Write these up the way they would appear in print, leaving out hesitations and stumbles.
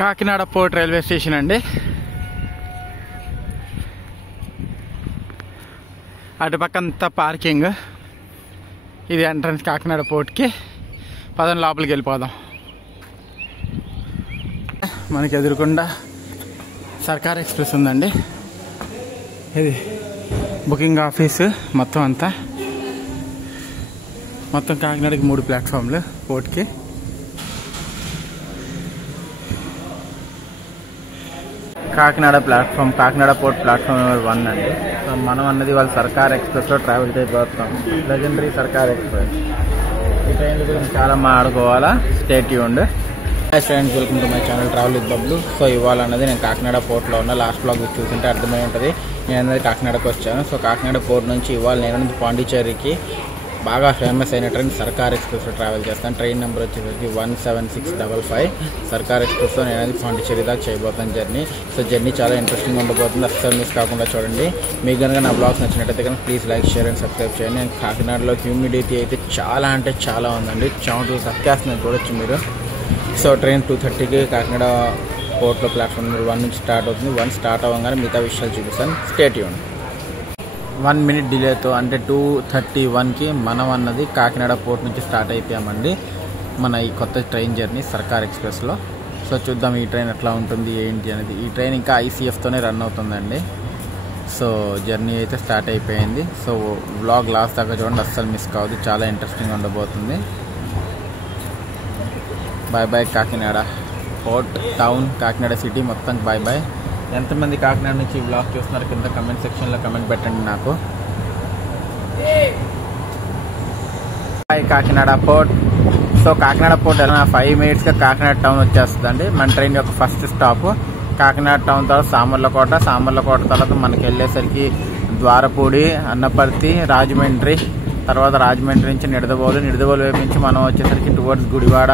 Kakinada port railway station అండి. అటుపక్కంతా parking. ఇది entrance Kakinada పోర్ట్కి. పదండి లోపలికి వెళ్ళిపోదాం. మనకి ఎదురుకుండా సర్కార్ ఎక్స్ప్రెస్ ఉందండి. ఇది బుకింగ్ ఆఫీసు. మొత్తం కాకినాడకి 3 ప్లాట్ఫామ్లు పోర్ట్కి. Kakinada platform, Kakinada port platform number 1 అండి. సో మనం అన్నది వాళ్ళు సర్కార్ ఎక్స్ప్రెస్లో ట్రావెల్ చేయబోతాం. Legendary Circar express. ఈ ట్రైన్ గురించి చాలా మాట్లాడుకోవాలా. Stay tuned. Friends, welcome to my channel travel with Bablu. So ఇవాళ అన్నది నేను కాకినాడ పోర్ట్లో ఉన్న. లాస్ట్ బ్లాగ్ చూస్తుంటే అర్థమై ఉంటుంది నేను అన్నది కాకినాడకు వచ్చాను. సో కాకినాడ పోర్ట్ నుంచి ఇవాళ నేను పాండిచ్చేరికి బాగా ఫేమస్ అయిన ట్రైన్ సర్కార్ ఎక్స్ప్రెస్లో ట్రావెల్ చేస్తాను. ట్రైన్ నెంబర్ వచ్చేసరికి 17655. సర్కార్ ఎక్స్ప్రెస్లో నేను అనేది పాండిచ్చేరి దాకా చేయబోతాను జర్నీ. సో జర్నీ చాలా ఇంట్రెస్టింగ్ ఉండబోతుంది. అస్సలు మిస్ కాకుండా చూడండి. మీకు కనుక నా బ్లాగ్స్ నచ్చినట్టయితే కనుక please like, share and subscribe చేయండి. నేను కాకినాడలో హ్యూమిడిటీ అయితే చాలా ఉందండి. చెమటలు సక్కేస్తున్నాయి, చూడొచ్చు మీరు. సో ట్రైన్ 2:30కి కాకినాడ పోర్ట్లో ప్లాట్ఫామ్ నెంబర్ 1 నుంచి స్టార్ట్ అవుతుంది. 1 స్టార్ట్ అవ్వగానే మిగతా విషయాలు చూపిస్తాను. Stay tune. 1 మినిట్ డిలేతో అంటే 2:31కి మనం అన్నది కాకినాడ పోర్ట్ నుంచి స్టార్ట్ అయిపోయామండి. మన ఈ కొత్త ట్రైన్ జర్నీ సర్కార్ ఎక్స్ప్రెస్లో. సో చూద్దాం ఈ ట్రైన్ ఎట్లా ఉంటుంది ఏంటి అనేది. ఈ ట్రైన్ ఇంకా ICFతోనే రన్ అవుతుందండి. సో జర్నీ అయితే స్టార్ట్ అయిపోయింది. సో వ్లాగ్ లాస్ట్ దాకా చూడండి, అస్సలు మిస్ కావద్దు. చాలా ఇంట్రెస్టింగ్ ఉండబోతుంది. Bye bye Kakinada port town, Kakinada city మొత్తం బాయ్ బాయ్. ఎంతమంది కాకినాడ నుంచి ఈ వ్లాగ్ చూస్తున్నారు కింద కమెంట్ సెక్షన్లో కమెంట్ పెట్టండి నాకు. Bye Kakinada port. So Kakinada port 5 మినిట్స్గా కాకినాడ టౌన్ వచ్చేస్తుందండి. మన ట్రైన్ యొక్క ఫస్ట్ స్టాప్ కాకినాడ టౌన్. తర్వాత సామర్లకోట తర్వాత మనకి వెళ్ళేసరికి ద్వారపూడి, అన్నపర్తి, రాజమండ్రి. తర్వాత రాజమండ్రి నుంచి నిడదవోలు వైపు నుంచి మనం వచ్చేసరికి టువర్డ్స్ గుడివాడ,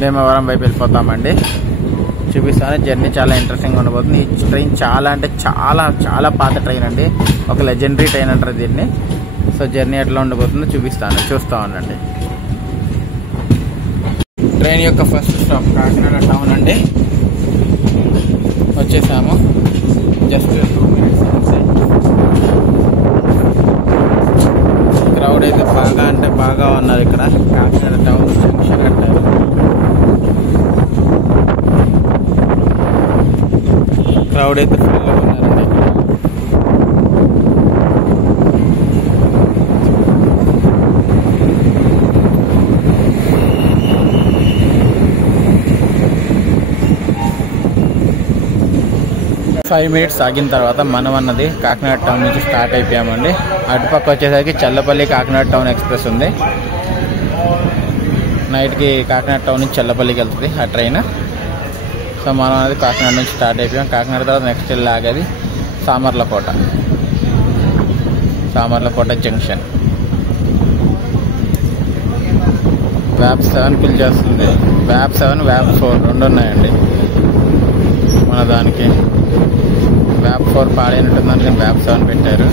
భీమవరం వైపు వెళ్ళిపోతామండి. చూపిస్తాను. జర్నీ చాలా ఇంట్రెస్టింగ్ ఉండబోతుంది. ఈ ట్రైన్ చాలా పాత ట్రైన్ అండి. ఒక లెజెండరీ ట్రైన్ అంటారు దీన్ని. సో జర్నీ ఎట్లా ఉండబోతుందో చూస్తూ ఉండండి. ట్రైన్ యొక్క ఫస్ట్ స్టాప్ కాకినాడ టౌన్ అండి. వచ్చేసాము. Just 2 minutes. క్రౌడ్ అయితే బాగా ఉన్నారు ఇక్కడ. కాకినాడ టౌన్ జంక్షన్ అంటారు. క్రౌడ్ అయితే ఫుల్గా ఉన్నారండి. ఫైవ్ మినిట్స్ ఆగిన తర్వాత మనం అన్నది కాకినాడ టౌన్ నుంచి స్టార్ట్ అయిపోయామండి. అటుపక్క వచ్చేసరికి చల్లపల్లి కాకినాడ టౌన్ ఎక్స్ప్రెస్ ఉంది. నైట్కి కాకినాడ టౌన్ నుంచి చల్లపల్లికి వెళ్తుంది ఆ ట్రైన్. సో మనం అనేది కాకినాడ నుంచి స్టార్ట్ అయిపోయాం. కాకినాడ తర్వాత నెక్స్ట్ వెళ్ళి ఆగేది సామర్లకోట జంక్షన్. వ్యాప్ 7 ఫిల్ చేస్తుంది. వ్యాప్ 7, వ్యాప్ 4 2 ఉన్నాయండి మన దానికి. వ్యాప్ 4 పాడైనట్టుంది, అందుకని వ్యాప్ 7 పెట్టారు.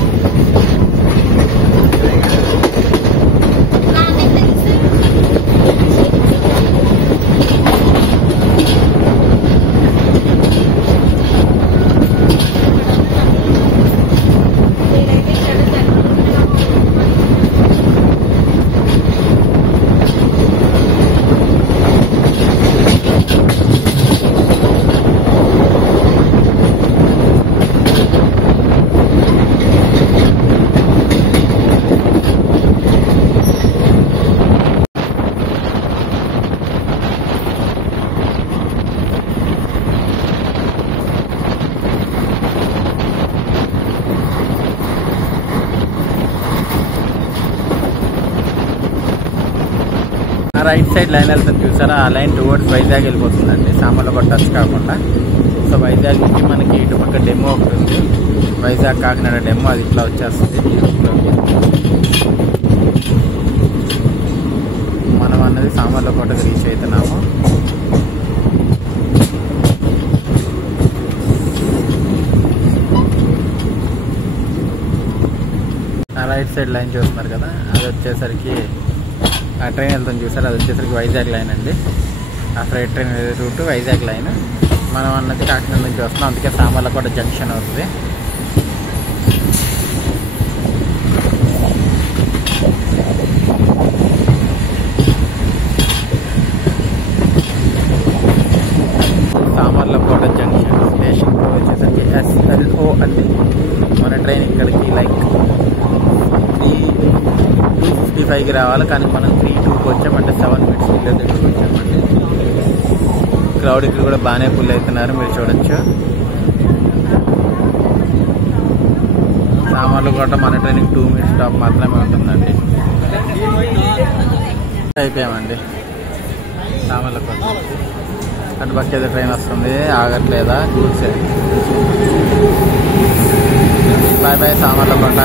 రైట్ సైడ్ లైన్ వెళ్తుంది చూసారా, ఆ లైన్ టువర్డ్స్ వైజాగ్ వెళ్ళిపోతుందండి. సామర్లకోట టచ్ కాకుండా. సో వైజాగ్ నుంచి మనకి ఇటుపక్క డెమో ఒకటి ఉంది, వైజాగ్ కాకినాడ డెమో. అది ఇట్లా వచ్చేస్తుంది. మనం అన్నది సామర్లకోటకి రీచ్ అవుతున్నాము. రైట్ సైడ్ లైన్ చూస్తున్నారు కదా, అది వచ్చేసరికి ఆ ట్రైన్ వెళ్తాం చూసారు, అది వచ్చేసరికి వైజాగ్ లైన్ అండి. ఆ freight train route Vizag line. మనం అన్నది కాకినాడ నుంచి వస్తున్నాం, అందుకే సామర్లకోట జంక్షన్ అవుతుంది. సామర్లకోట జంక్షన్ స్టేషన్ వచ్చేసరికి SLO అండి. మన ట్రైన్ ఇక్కడికి లైక్ 3:55కి రావాలి, కానీ మనం 3:02కి వచ్చామంటే 7 minutes దగ్గరికి వచ్చామండి. క్రౌడ్ ఇక్కడ కూడా బాగానే ఫుల్ అవుతున్నారు, మీరు చూడొచ్చు. సామర్లకోట మన ట్రైన్కి 2 minutes స్టాప్ మాత్రమే ఉంటుందండి. అయిపోయామండి సామర్లకోట. అటు పక్క ఏదో ట్రైన్ వస్తుంది, ఆగట్లేదా చూసే. Bye bye Samarlakota.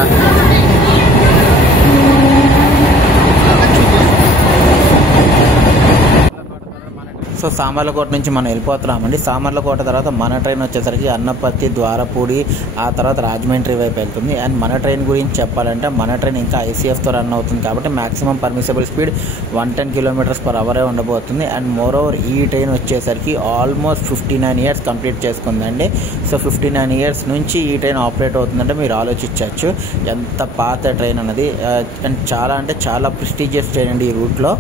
So Samarlakota నుంచి మనం వెళ్ళిపోతున్నామండి. సామర్లకోట తర్వాత మన ట్రైన్ వచ్చేసరికి అన్నపత్తి, ద్వారపూడి, ఆ తర్వాత రాజమండ్రి వైపు వెళ్తుంది. అండ్ మన ట్రైన్ గురించి చెప్పాలంటే మన ట్రైన్ ఇంకా ICFతో రన్ అవుతుంది కాబట్టి మ్యాక్సిమం పర్మిసబుల్ స్పీడ్ 110 km/h ఉండబోతుంది. అండ్ మోర్ ఓవర్ ఈ ట్రైన్ వచ్చేసరికి ఆల్మోస్ట్ 59 years కంప్లీట్ చేసుకుందండి. సో 59 years నుంచి ఈ ట్రైన్ ఆపరేట్ అవుతుందంటే మీరు ఆలోచించవచ్చు ఎంత పాత ట్రైన్ అన్నది. అండ్ చాలా అంటే చాలా ప్రెస్టీజియస్ ట్రైన్ అండి ఈ రూట్లో.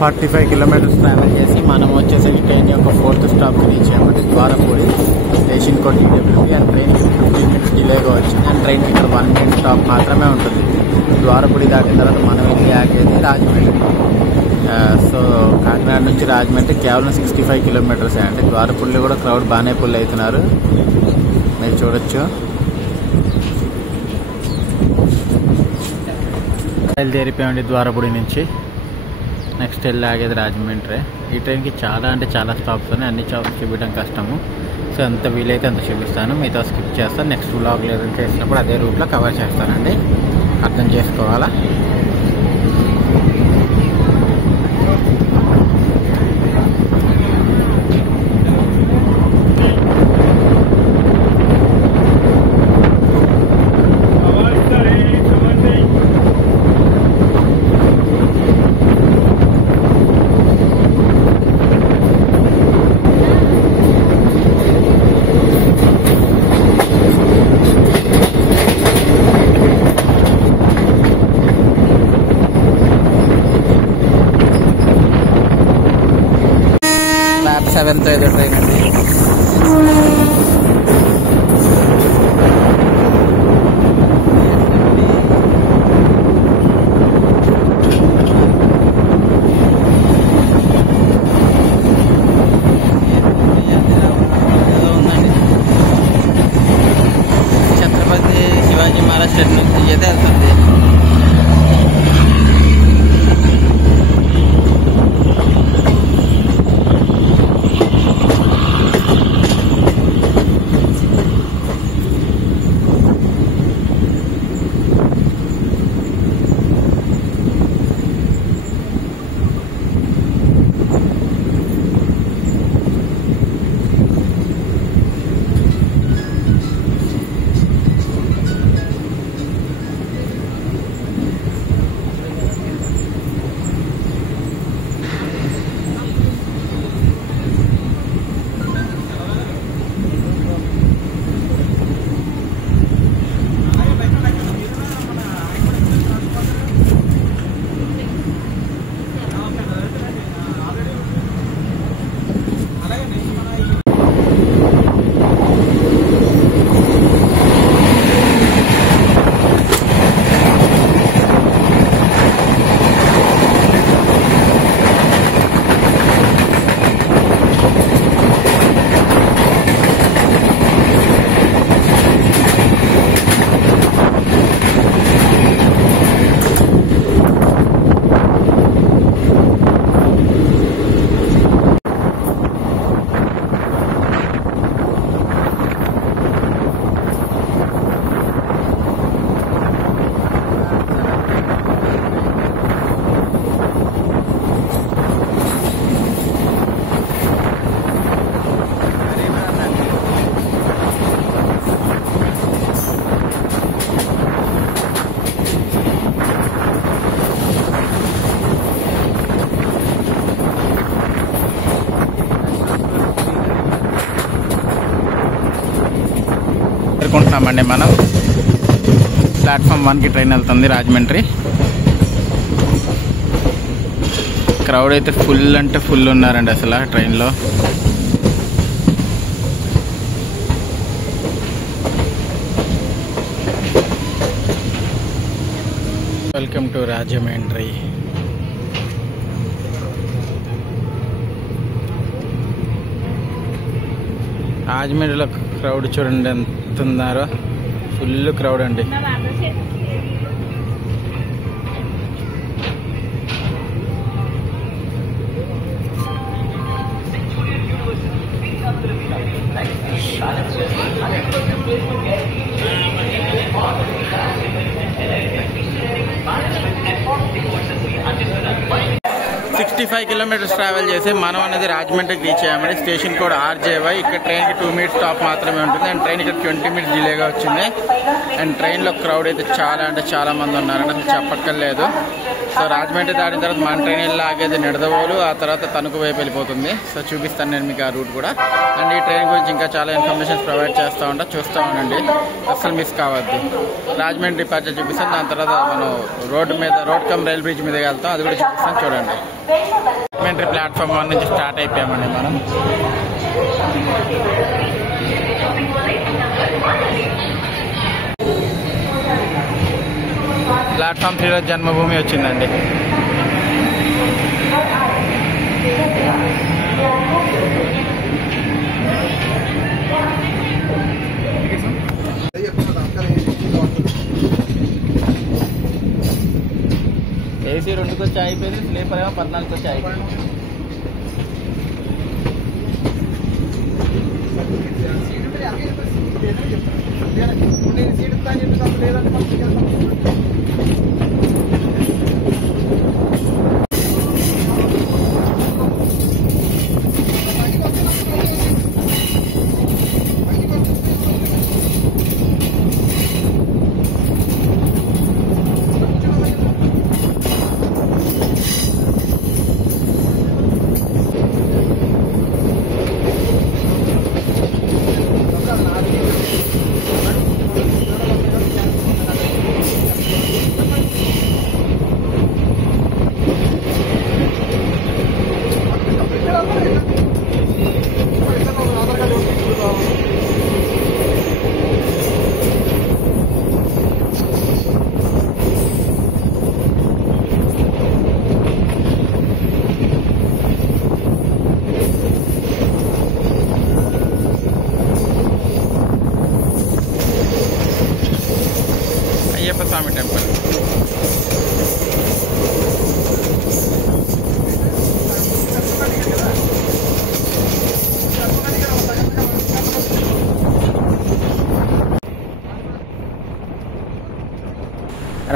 $45 kilometers ట్రావెల్ చేసి మనం వచ్చేసరికి ట్రైన్ యొక్క 4th స్టాప్కి రీచ్ అయ్యామంటే Dwarapudi station code TWP. And train 15 minutes డిలేగా వచ్చింది. అండ్ ట్రైన్ ఇక్కడ 1 minute స్టాప్ మాత్రమే ఉంటుంది. ద్వారపూడి దాటిన తర్వాత మనం వెళ్ళి ఆగేది రాజమండ్రి. సో కాకినాడ నుంచి రాజమండ్రి కేవలం 65 kilometers అంటే ద్వారపూడిలో కూడా క్రౌడ్ బాగానే ఫుల్ అవుతున్నారు, మీరు చూడొచ్చు. బయలుదేరిపోయామండి ద్వారపూడి నుంచి. నెక్స్ట్ వెళ్ళి ఆగేది రాజమండ్రి. ఈ ట్రైన్కి చాలా అంటే చాలా స్టాప్స్ ఉన్నాయి, అన్ని స్టాప్స్ చూపించడం కష్టము. సో ఎంత వీలైతే అంత చూపిస్తాను, మీతో స్కిప్ చేస్తాను. నెక్స్ట్ వ్లాగ్లో ఏదైనా చేసినప్పుడు అదే రూట్లో కవర్ చేస్తానండి, అర్థం చేసుకోవాలా. Lap 7తో ఏదో ట్రైన్ అండి. ఛత్రపతి శివాజీ మహారాజ్ స్టేట్ నుంచి అయితే వెళ్తుంది. ఉన్నామండి మనం. ప్లాట్ఫామ్ 1కి ట్రైన్ వెళ్తుంది రాజమండ్రి. క్రౌడ్ అయితే ఫుల్ అంటే ఫుల్ ఉన్నారండి అసలు ట్రైన్లో. Welcome to Rajahmundry. రాజమండ్రిలో క్రౌడ్ చూడండి ఎంత ఉన్నారో, ఫుల్ క్రౌడ్ అండి. కిలోమీటర్స్ ట్రావెల్ చేసి మనం అనేది రాజమండ్రికి రీచ్ అయ్యామండి. Station code RJY. ఇక్కడ ట్రైన్కి 2 minutes స్టాప్ మాత్రమే ఉంటుంది. అండ్ ట్రైన్ ఇక్కడ 20 minutes డిలేగా వచ్చింది. అండ్ ట్రైన్లో క్రౌడ్ అయితే చాలా అంటే చాలా మంది ఉన్నారండి, అసలు చెప్పక్కర్లేదు. సో రాజమండ్రి దాటిన తర్వాత మన ట్రైన్ వెళ్ళి ఆగేది నిడదవోలు, ఆ తర్వాత తణుకు వైపు వెళ్ళిపోతుంది. సో చూపిస్తాను నేను మీకు ఆ రూట్ కూడా. అండ్ ఈ ట్రైన్ గురించి ఇంకా చాలా ఇన్ఫర్మేషన్ ప్రొవైడ్ చేస్తూ ఉంటా, చూస్తూ ఉండండి, అస్సలు మిస్ కావద్దు. రాజమండ్రి డిపార్చర్ చూపిస్తాను, దాని తర్వాత మనం రోడ్ కమ్ రైల్ బ్రిడ్జ్ మీద వెళ్తాం, అది కూడా చూపిస్తాను చూడండి. రాజమండ్రి ప్లాట్ఫామ్ 1 నుంచి స్టార్ట్ అయిపోయామండి మనం. ప్లాట్ఫామ్ 3లో జన్మభూమి వచ్చిందండి. AC 2కి వచ్చి అయిపోయింది, స్లీపర్ ఏమో 14కి వచ్చి అయిపోయింది. అయ్యప్ప స్వామి టెంపుల్.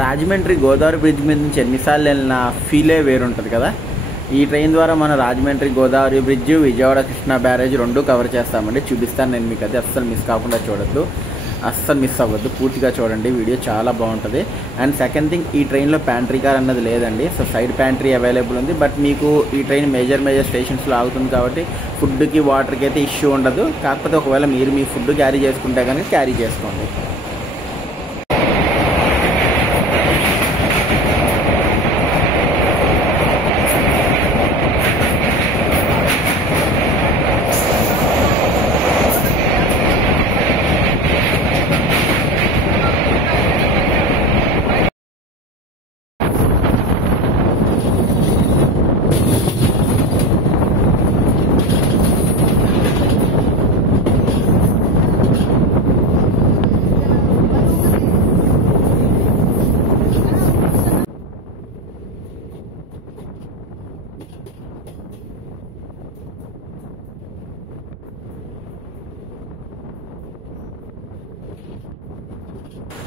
రాజమండ్రి గోదావరి బ్రిడ్జ్ మీద నుంచి ఎన్నిసార్లు వెళ్ళిన ఫీలే వేరుంటుంది కదా. ఈ ట్రైన్ ద్వారా మనం Rajahmundry Godavari bridge, Vijayawada Krishna barrage 2 cover చేస్తామండి. చూపిస్తాను నేను మీకు, అది అస్సలు మిస్ కాకుండా చూడొద్దు, అస్సలు మిస్ అవ్వద్దు, పూర్తిగా చూడండి, వీడియో చాలా బాగుంటుంది. అండ్ సెకండ్ థింగ్, ఈ ట్రైన్లో ప్యాంట్రీ కార్ అన్నది లేదండి. సో సైడ్ ప్యాంట్రీ అవైలబుల్ ఉంది. బట్ మీకు ఈ ట్రైన్ మేజర్ స్టేషన్స్లో ఆగుతుంది కాబట్టి ఫుడ్కి వాటర్కి అయితే ఇష్యూ ఉండదు. కాకపోతే ఒకవేళ మీరు మీ ఫుడ్ క్యారీ చేసుకుంటే కనుక క్యారీ చేసుకోండి.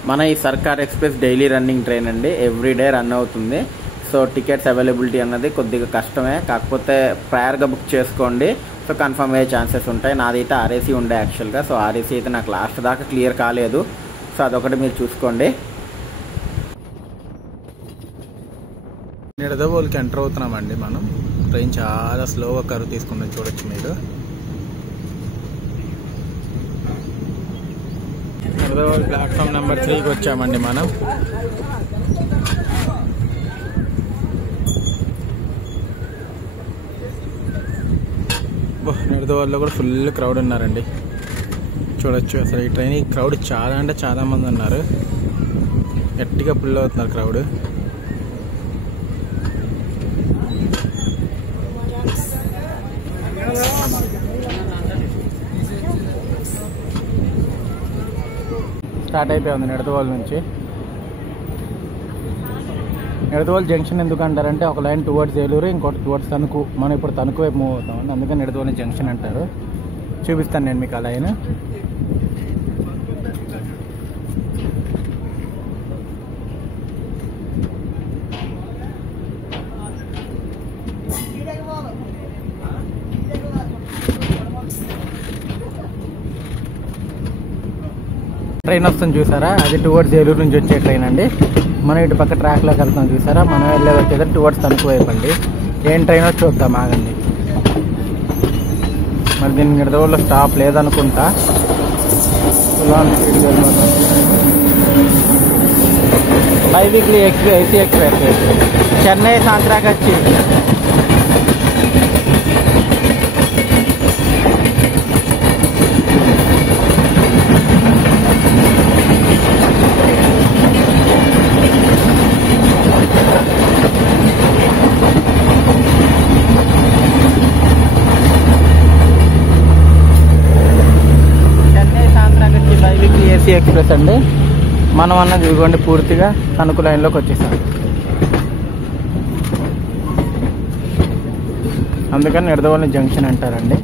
మన ఈ సర్కార్ ఎక్స్ప్రెస్ డైలీ రన్నింగ్ ట్రైన్ అండి, ఎవ్రీడే రన్ అవుతుంది. సో టికెట్స్ అవైలబిలిటీ అన్నది కొద్దిగా కష్టమే, కాకపోతే ప్రయర్గా బుక్ చేసుకోండి. సో కన్ఫర్మ్ అయ్యే ఛాన్సెస్ ఉంటాయి. నాదైతే RAC ఉండే యాక్చువల్గా. సో RAC అయితే నాకు లాస్ట్ దాకా క్లియర్ కాలేదు. సో అదొకటి మీరు చూసుకోండి. నిడదవోలుకి ఎంటర్ అవుతున్నామండి మనం. ట్రైన్ చాలా స్లోగా కర్వ్ తీసుకుని చూడొచ్చు మీరు. నిడదవోలు ప్లాట్ఫామ్ నెంబర్ 3కి వచ్చామండి మనం. నిడదవోలులో కూడా ఫుల్ క్రౌడ్ ఉన్నారండి, చూడొచ్చు. అసలు ఈ ట్రైన్ క్రౌడ్ చాలా అంటే చాలా మంది ఉన్నారు, గట్టిగా ఫుల్ అవుతున్నారు క్రౌడ్. స్టార్ట్ అయిపోయింది నిడదవోలు నుంచి. నిడదవోలు జంక్షన్ ఎందుకు అంటారంటే ఒక లైన్ టువర్డ్స్ ఏలూరు, ఇంకోటి టువర్డ్స్ తణుకు. మనం ఇప్పుడు తణుకు వైపు మూవ్ అవుతాం, అందుకని నిడదవోలు జంక్షన్ అంటారు. చూపిస్తాను నేను మీకు ఆ లైన్. ట్రైన్ వస్తుంది చూసారా, అది టువర్డ్స్ ఏలూరు నుంచి వచ్చే ట్రైన్ అండి. మనం ఇటు పక్క ట్రాక్లోకి వెళ్తాం చూసారా, మనం వెళ్ళేది వచ్చేది టువర్డ్స్ తణుకు వైపు అండి. ఏం ట్రైన్ వచ్చి చూద్దాం ఆగండి. మరి దీన్ని నిడదవోలులో స్టాప్ లేదనుకుంటా. Biweekly AC express Chennai Santragachi. AC express అండి. మనం అన్నది ఇదిగోండి పూర్తిగా తణుకు లైన్లోకి వచ్చేసాం. అందుకని నిడదవోలు జంక్షన్ అంటారండి.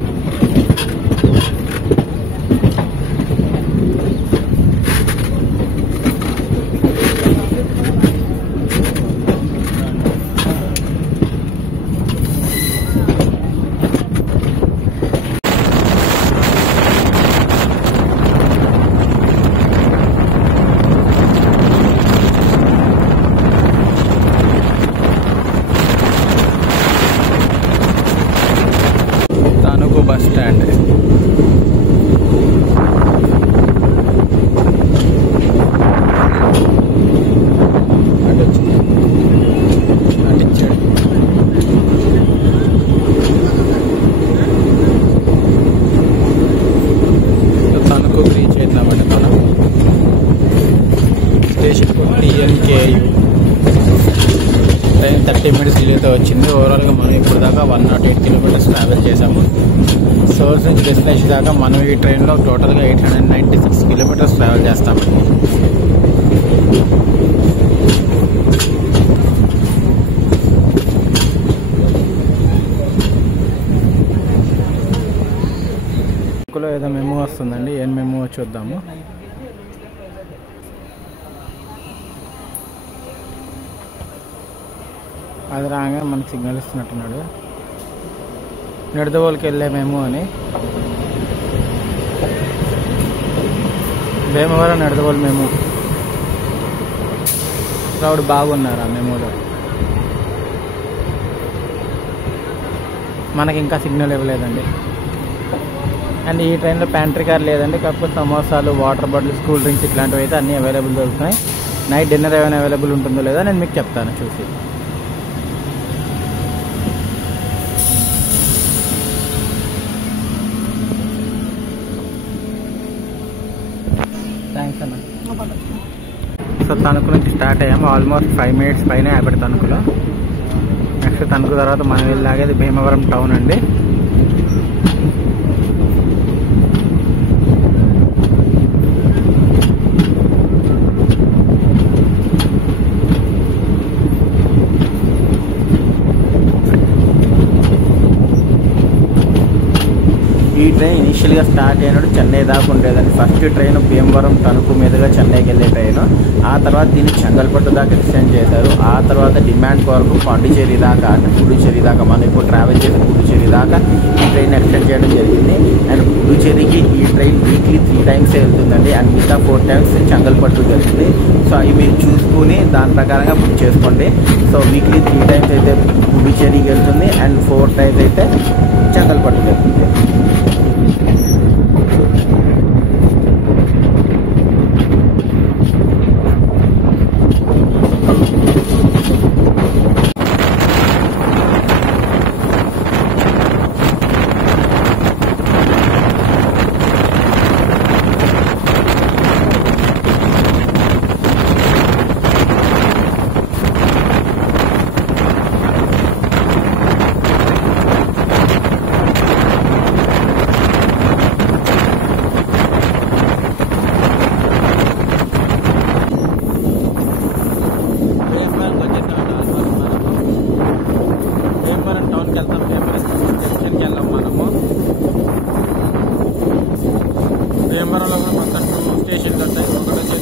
బస్ స్టాండ్ తణుకు రీచ్ అవుతున్నామండి. మనం స్టేషన్ TNKU ట్రైన్ 30 minutes డిలేతో వచ్చింది. ఓవరాల్గా మనం ఇప్పుడు దాకా 108 kilometers ట్రావెల్ చేసాము. సోర్స్ నుంచి డెస్టినేషన్ దాకా మనం ఈ ట్రైన్లో టోటల్గా 896 kilometers ట్రావెల్ చేస్తామండి. తణుకులో ఏదో మెమో వస్తుందండి, ఏం మెమో చూద్దాము. అది రాగా మనకి సిగ్నల్ ఇస్తున్నట్టున్నాడు. నిడదవోలుకి వెళ్ళామేమో అని. భీమవరం నిడదవోలు మేము క్రౌడ్ బాగున్నారు ఆ మెమోలో. మనకి ఇంకా సిగ్నల్ ఇవ్వలేదండి. అండ్ ఈ ట్రైన్లో ప్యాంట్రీ కార్ లేదండి, కాకపోతే సమోసాలు, వాటర్ బాటిల్స్, కూల్ డ్రింక్స్ ఇట్లాంటివి అయితే అన్నీ అవైలబుల్ దొరుకుతాయి. నైట్ డిన్నర్ ఏమైనా అవైలబుల్ ఉంటుందో లేదో నేను మీకు చెప్తాను చూసి. థ్యాంక్స్ అన్న. సో తణుకు నుంచి స్టార్ట్ అయ్యాము. ఆల్మోస్ట్ 5 minutes పైన అయిపోయి తణుకులో. నెక్స్ట్ తణుకు తర్వాత మనం వెళ్ళాగేది భీమవరం టౌన్ అండి. ఈ ట్రైన్ ఇనిషియల్గా స్టార్ట్ అయినప్పుడు చెన్నై దాకా ఉండేదండి. ఫస్ట్ ట్రైన్ భీమవరం తణుకు మీదుగా చెన్నైకి వెళ్ళే ట్రైన్. ఆ తర్వాత దీన్ని చెంగల్పట్టు దాకా ఎక్స్టెండ్ చేశారు. ఆ తర్వాత డిమాండ్ కొరకు పాండిచేరి దాకా, అంటే పుదుచ్చేరి దాకా, మనం ఇప్పుడు ట్రావెల్ చేసే పుదుచ్చేరి దాకా ఈ ట్రైన్ ఎక్స్టెండ్ చేయడం జరిగింది. అండ్ పుదుచ్చేరికి ఈ ట్రైన్ వీక్లీ 3 times వెళ్తుందండి. అండ్ మిగతా 4 times చెంగల్పట్టు జరుగుతుంది. సో అవి మీరు చూసుకుని దాని ప్రకారంగా బుక్ చేసుకోండి. సో వీక్లీ 3 times అయితే పుదుచ్చేరికి వెళ్తుంది అండ్ 4 times అయితే చెంగల్పట్టు వెళ్తుంది.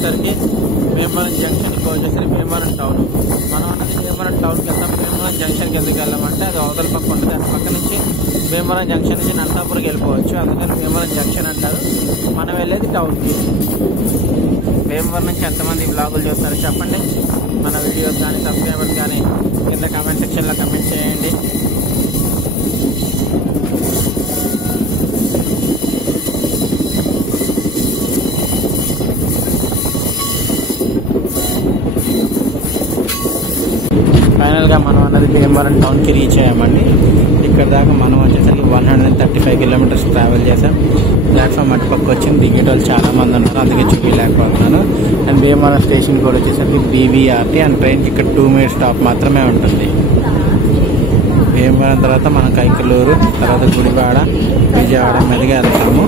వచ్చేసరికి భీమవరం జంక్షన్కి వచ్చేసరికి భీమవరం టౌన్. మనం అన్నది భీమవరం టౌన్కి వెళ్తాం. భీమవరం జంక్షన్కి ఎందుకు వెళ్ళామంటే అది అవతల పక్క ఉంటుంది. దాని పక్క నుంచి భీమవరం జంక్షన్ నుంచి నర్సాపూర్కి వెళ్ళిపోవచ్చు. అందుకని భీమవరం జంక్షన్ అంటారు. మనం వెళ్ళేది టౌన్కి. భీమవరం నుంచి ఎంతమంది బ్లాగులు చూస్తారో చెప్పండి. మన వీడియోస్ కానీ సబ్స్క్రైబర్స్ కానీ కింద కామెంట్ సెక్షన్లో కమెంట్ చేయండి. ఫైనల్గా మనం అన్నది భీమవరం టౌన్కి రీచ్ అయ్యామండి. ఇక్కడ దాకా మనం వచ్చేసరికి 135 కిలోమీటర్స్ ట్రావెల్ చేసాం. ప్లాట్ఫామ్ అటుపక్క వచ్చింది. దిగేటోళ్ళు చాలా మంది ఉన్నారు, అందుకే చూపించలేకపోతున్నాను. అండ్ భీమవరం స్టేషన్ కూడా వచ్చేసరికి BVRT అండ్ ట్రైన్కి ఇక్కడ 2 minutes స్టాప్ మాత్రమే ఉంటుంది. భీమవరం తర్వాత మనం కైకలూరు, తర్వాత గుడివాడ, విజయవాడ మీదుగా వెళ్తాము.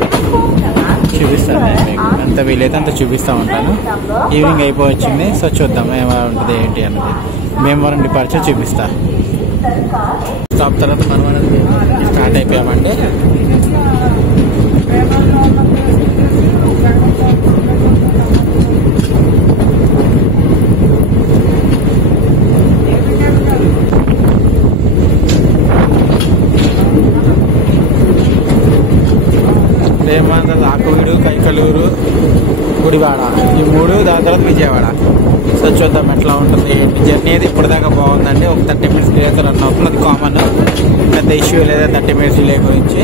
చూపిస్తాను నేను మీకు ఎంత వీలైతే అంత చూపిస్తూ ఉంటాను. ఈవినింగ్ అయిపోవచ్చింది, సో చూద్దాం ఏమైనా ఉంటుంది ఏంటి అన్నది. భీమవరం డిపార్చర్ చూపిస్తా. స్టాప్ తర్వాత మనం అనేది స్టార్ట్ అయిపోయామండి. భీమవరం ఆకువీడు, కైకలూరు, గుడివాడ ఈ 3, దాని తర్వాత విజయవాడ. సో చూద్దాం ఎట్లా ఉంటుంది. జర్నీ అయితే ఇప్పటిదాకా బాగుందండి. ఒక 30 minutes డిలేతో రన్ అవుతుంది. అది కామన్, పెద్ద ఇష్యూ లేదా 30 minutes డిలే గురించి.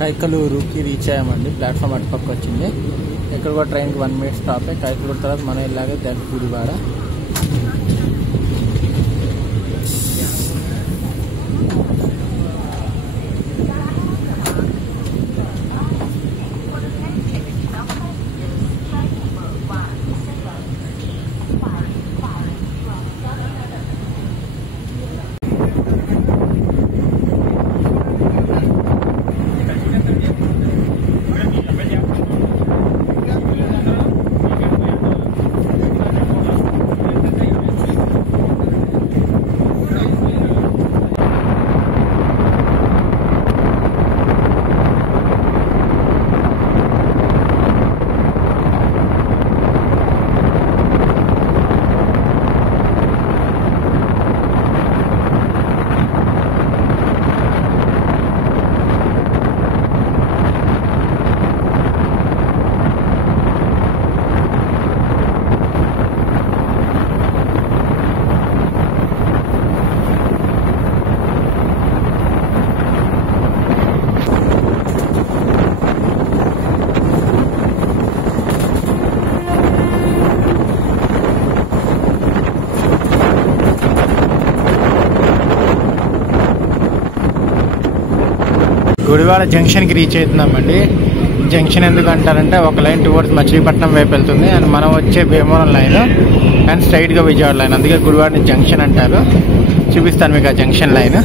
కైకలూరుకి రీచ్ అయ్యామండి. ప్లాట్ఫామ్ అటుపక్క వచ్చింది. ఇక్కడ కూడా ట్రైన్కి 1 minute స్టాపే. కైకలూరు తర్వాత మనం ఇలాగే దాని గుడివాడ. గుడివాడ జంక్షన్కి రీచ్ అవుతున్నామండి. జంక్షన్ ఎందుకు అంటారంటే ఒక లైన్ టువర్డ్స్ మచిలీపట్నం వైపు వెళ్తుంది అండ్ మనం వచ్చే భీమవరం లైన్ అండ్ స్ట్రైట్గా విజయవాడ లైన్, అందుకే గుడివాడని జంక్షన్ అంటారు. చూపిస్తాను మీకు ఆ జంక్షన్ లైన్.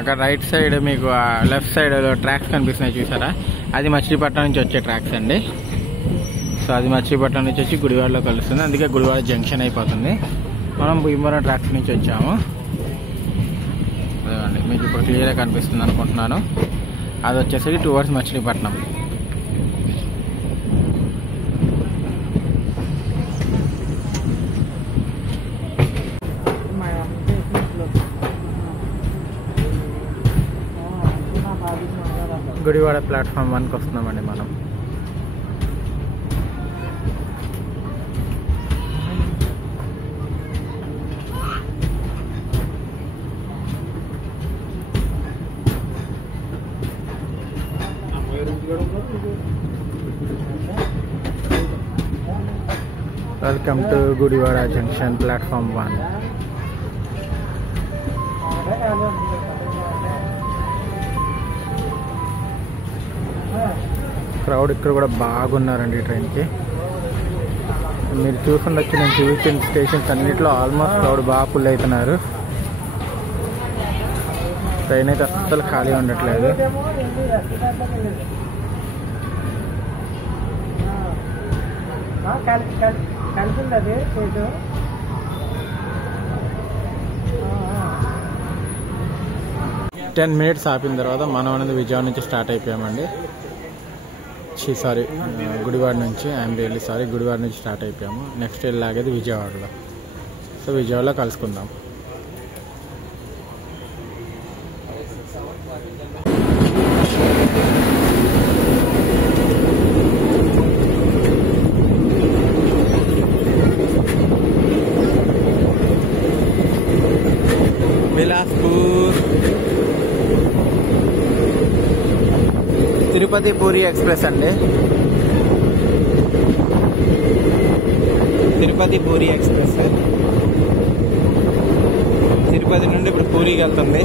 అక్కడ రైట్ సైడ్ మీకు లెఫ్ట్ సైడ్ ట్రాక్స్ కనిపిస్తున్నాయి చూసారా, అది మచిలీపట్నం నుంచి వచ్చే ట్రాక్స్ అండి. సో అది మచిలీపట్నం నుంచి వచ్చి గుడివాడలో కలుస్తుంది, అందుకే గుడివాడ జంక్షన్ అయిపోతుంది. మనం భీమవరం ట్రాక్స్ నుంచి వచ్చాము. అదేండి మీకు ఇప్పుడు క్లియర్గా కనిపిస్తుంది అనుకుంటున్నాను. అది వచ్చేసరికి టువర్డ్స్ మచిలీపట్నం. గుడివాడ ప్లాట్ఫామ్ 1కి వస్తున్నామండి మనం. Welcome to Gudivada junction platform 1. Crowd ఇక్కడ కూడా బాగున్నారండి ఈ ట్రైన్కి. మీరు చూస్తుండొచ్చు, నేను చూపించిన స్టేషన్స్ అన్నింటిలో ఆల్మోస్ట్ క్రౌడ్ బాగా ఫుల్ అవుతున్నారు. ట్రైన్ అయితే అస్సలు ఖాళీ ఉండట్లేదు. కలిసింది 10 minutes ఆపిన తర్వాత మనం అనేది విజయవాడ నుంచి స్టార్ట్ అయిపోయామండి. సారీ, గుడివాడ నుంచి. ఐఎమ్ రియల్లీ సారీ, గుడివాడ నుంచి స్టార్ట్ అయిపోయాము. నెక్స్ట్ వెళ్ళాగేది విజయవాడలో. సో విజయవాడలో కలుసుకుందాం. బిలాస్పూర్ తిరుపతి పూరి ఎక్స్ప్రెస్ అండి. తిరుపతి పూరి ఎక్స్ప్రెస్ తిరుపతి నుండి ఇప్పుడు పూరికి వెళ్తుంది.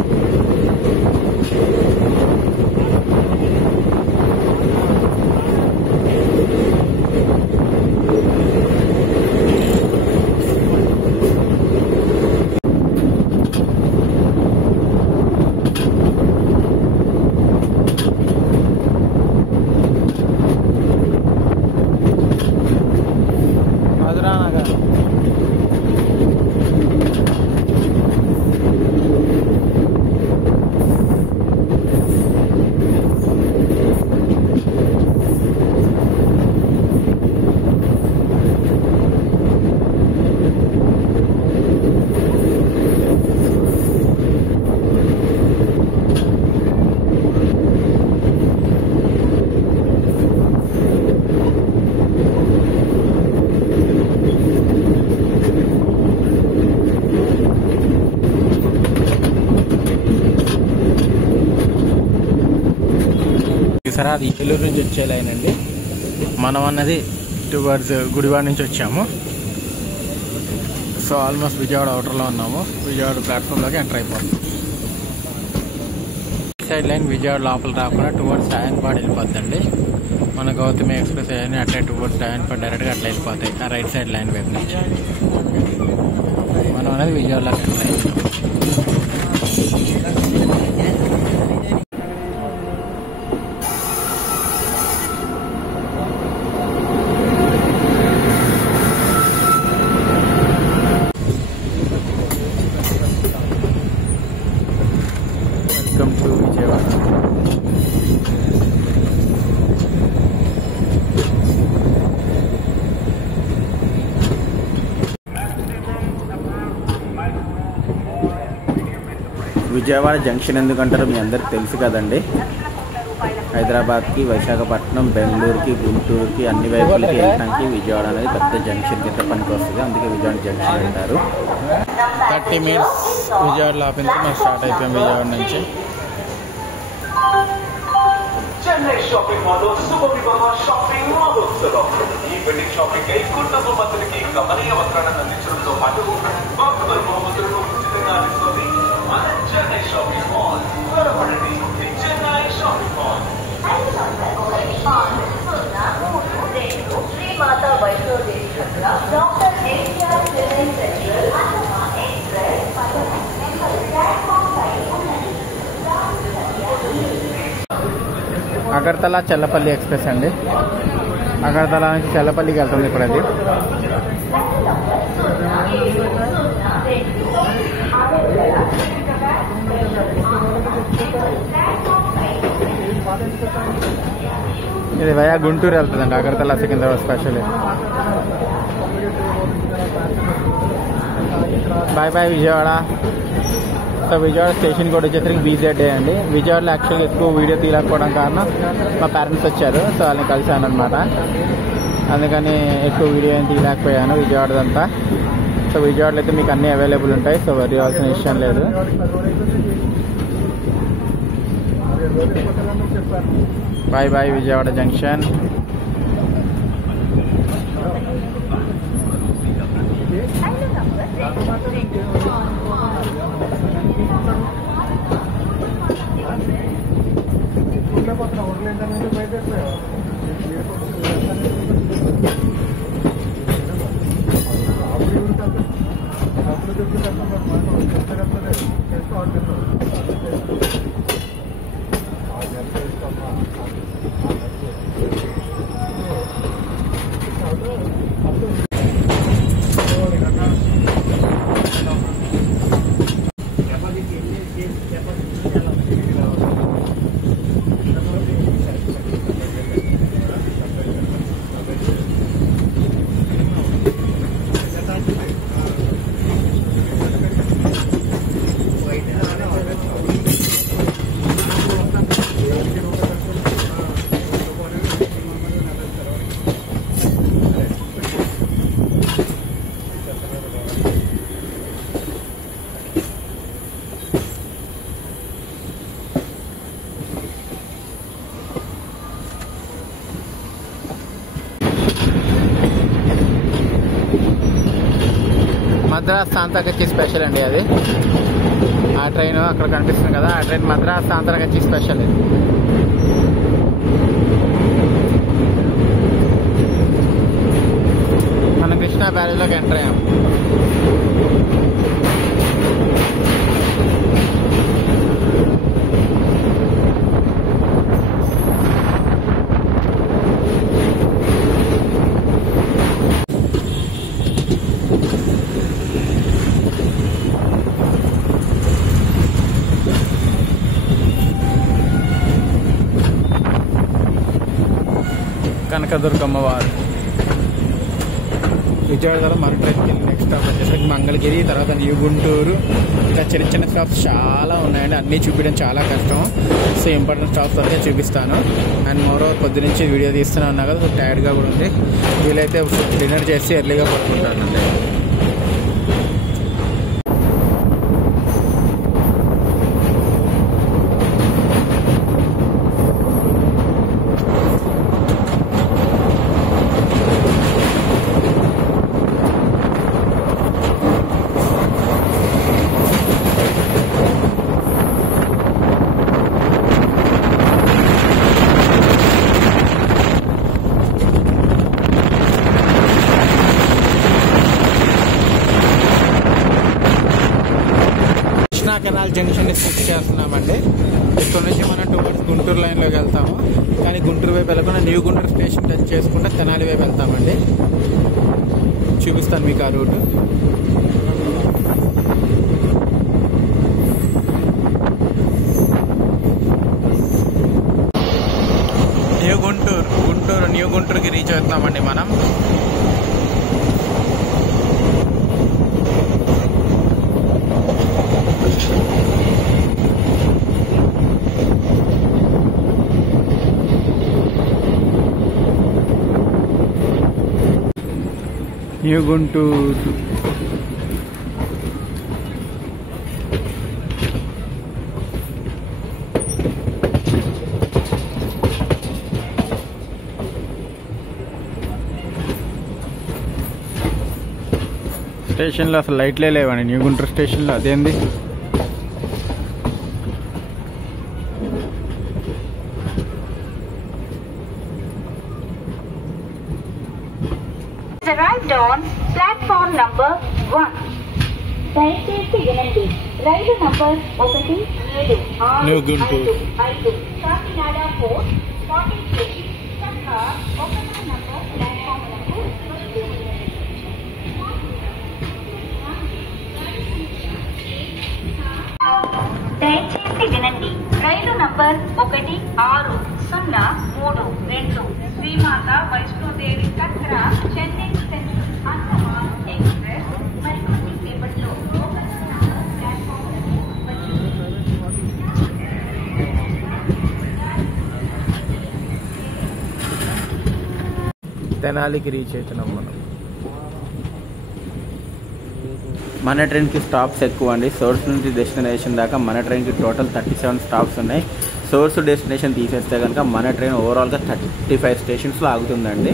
సరే, అది ఏలూరు నుంచి వచ్చే లైన్ అండి. మనం అన్నది టువర్డ్స్ గుడివాడ నుంచి వచ్చాము. సో ఆల్మోస్ట్ విజయవాడ అవుటర్లో ఉన్నాము. విజయవాడ ప్లాట్ఫామ్లోకి ఎంటర్ అయిపోతాం. సైడ్ లైన్ విజయవాడ లోపల రాకుండా టువర్డ్స్ రాయన్పాడు వెళ్ళిపోద్దండి. మన గౌతమి ఎక్స్ప్రెస్ అయ్యాని అట్లే టువర్డ్స్ రాయన్పాడు డైరెక్ట్గా అట్లా వెళ్ళిపోతాయి ఆ రైట్ సైడ్ లైన్ వైపు నుంచి. మనం అనేది విజయవాడలోకి ఎంటర్ అయిపోతాం. విజయవాడ జంక్షన్ ఎందుకంటారో మీ అందరికి తెలుసు కదండి. హైదరాబాద్కి, విశాఖపట్నం, బెంగళూరుకి, గుంటూరుకి అన్ని వైపులకి వెళ్ళడానికి విజయవాడ అనేది పెద్ద జంక్షన్ కింద పనికి వస్తుంది. అందుకే విజయవాడ జంక్షన్ అంటారు. 30 minutes విజయవాడలో ఆపింది. మనం స్టార్ట్ అయిపోయాం విజయవాడ నుంచి. చెన్నై షాపింగ్ మాల్ శుభవివాహ షాపింగ్ మహోత్సవం. ఈ వెడ్డింగ్ షాపింగ్ కై కుటుంబ మందులకి గమనీయ వస్త్రాలను అందించడంతో పాటు బాక్బర్ బహుమతులను ఉచితంగా అందిస్తుంది మన చెన్నై షాపింగ్ మాల్. త్వరపడండి, Chennai shopping mall. Shrimata Vaishnodevi doctor NTR Chennai central Agartala Chellapalli express అండి. అగర్తల నుంచి చెల్లపల్లికి వెళ్తుంది ఇప్పుడు అది. ఇది వయా గుంటూరు వెళ్తుందండి. Agartala Secunderabad special. Bye bye Vijayawada. So Vijayawada station కూడా వచ్చేసరికి బీజెడ్ అండి. విజయవాడలో యాక్చువల్గా ఎక్కువ వీడియో తీయలేకపోవడం కారణం మా పేరెంట్స్ వచ్చారు. సో వాళ్ళని కలిసాను అనమాట. అందుకని ఎక్కువ వీడియో ఏం తీయలేకపోయాను విజయవాడదంతా. సో విజయవాడలో అయితే మీకు అన్నీ అవైలబుల్ ఉంటాయి. సో వరి అవ్వాల్సిన విషయం లేదు. Bye bye Vijayawada junction. Madras Santragachi special అండి అది. ఆ ట్రైన్ అక్కడ కనిపిస్తుంది కదా, ఆ ట్రైన్ మద్రాస్ సాంతకచ్చి స్పెషల్. మనం కృష్ణా బ్యారేజ్లోకి ఎంటర్ అయ్యాం. కనకదుర్గమ్మ వారు విజయవాడలో మన ట్రైన్కి వెళ్ళి నెక్స్ట్ స్టాప్ వచ్చేసరికి మంగళగిరి, తర్వాత న్యూ గుంటూరు. ఇంకా చిన్న చిన్న స్టాప్స్ చాలా ఉన్నాయండి, అన్నీ చూపించడం చాలా కష్టం. సో ఇంపార్టెంట్ స్టాప్స్ అయితే చూపిస్తాను. అండ్ మోరోవర్ పొద్దు నుంచి వీడియో తీస్తూనే ఉన్నా కదా, టైర్డ్గా కూడా ఉంది. వీలైతే డిన్నర్ చేసి ఎర్లీగా పడుకుంటానండి. కెనాల్ జంక్షన్ స్విచ్ చేస్తున్నామండి. ఇక్కడ నుంచి మనం టువర్డ్స్ గుంటూరు లైన్లోకి వెళ్తాము, కానీ గుంటూరు వైపు వెళ్ళకుండా న్యూ గుంటూరు స్టేషన్ టచ్ చేసుకుంటే తెనాలి వైపు వెళ్తామండి. చూపిస్తాను మీకు ఆ రూట్. న్యూ గుంటూరుకి రీచ్ అవుతున్నామండి మనం. న్యూ గుంటూరు స్టేషన్లో అసలు లైట్లే లేవండి న్యూ గుంటూరు స్టేషన్లో. అదేంది? Arrived on platform number 1. దయచేసి వినండి, రైలు నంబర్ 1, 7, 6, న్యూ గుంటూరు 5 కాకినాడ పోర్ట్ 43 చక్క 1 నంబర్ ప్లాట్ఫామ్లకు వస్తూ ఉన్నది. దయచేసి వినండి, రైలు నంబర్ 1, 6, 0, 3, 2 శ్రీమాత వైష్ణోదేవి కట్రా చెన్నై సెంట్రల్ అండమాన్ ఎక్స్ప్రెస్ మరికొన్ని సేపట్లో తెనాలికి రీచ్ అవుతున్నాం మనం. మన ట్రైన్కి స్టాప్స్ ఎక్కువ అండి. సోర్స్ నుంచి డెస్టినేషన్ దాకా మన ట్రైన్కి టోటల్ 37 స్టాప్స్ ఉన్నాయి. సోర్స్ డెస్టినేషన్ తీసేస్తే కనుక మన ట్రైన్ ఓవరాల్గా 35 స్టేషన్స్లో ఆగుతుందండి.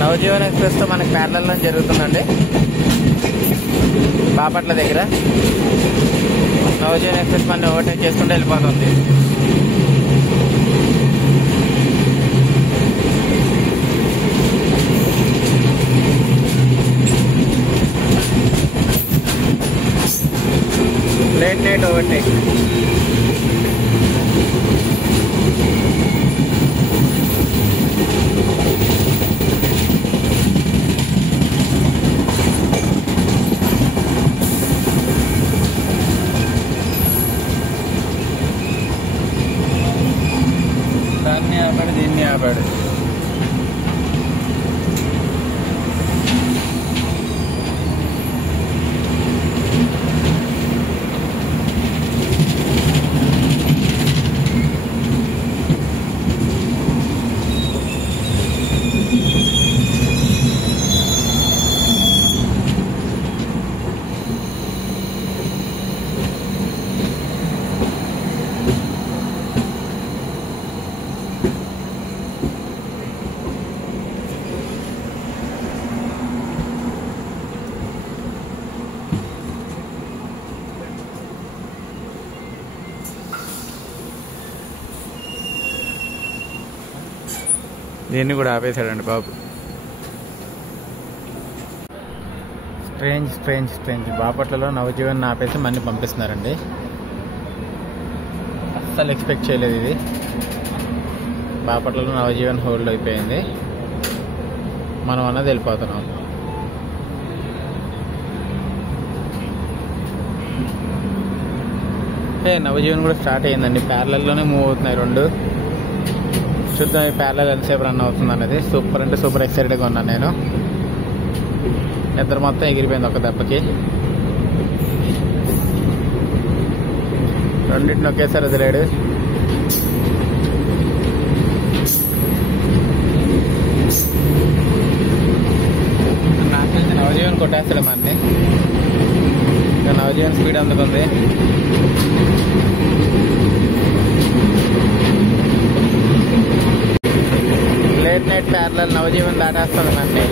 నవజీవన్ ఎక్స్ప్రెస్ తో మనకి ప్యారలల్ లో జరుగుతుందండి. బాపట్ల దగ్గర నవజీవన్ ఎక్స్ప్రెస్ మన ఓవర్టేక్ చేసుకుంటూ వెళ్ళిపోతుంది. Late night overtake. దాన్ని ఆపాడు, దీన్ని ఆపాడు. దీన్ని కూడా ఆపేశాడండి బాబు. స్ట్రేంజ్ బాపట్లలో నవజీవన్ ఆపేసి మళ్ళీ పంపిస్తున్నారండి. అస్సలు ఎక్స్పెక్ట్ చేయలేదు ఇది. బాపట్లలో నవజీవన్ హోల్డ్ అయిపోయింది, మనం అన్నది వెళ్ళిపోతున్నాం. నవజీవన్ కూడా స్టార్ట్ అయ్యిందండి. ప్యారలల్లోనే మూవ్ అవుతున్నాయి రెండు. చూద్దాం ఈ ప్యారలల్ ఎంతసేపు రన్ అవుతుంది అన్నది. సూపర్ అంటే సూపర్ ఎక్సైటెడ్గా ఉన్నాను నేను. నిద్ర మొత్తం ఎగిరిపోయింది ఒక దెబ్బకి. రెండింటిని ఒకేసారి వదిలేడు. నాకు తెలిసి నవజీవన్ కొట్టేస్తాడు మనని. నవజీవన్ స్పీడ్ అందుకుంది. లేట్ నైట్ ప్యారలల్ నవజీవన్ దాటేస్తుంది మనని.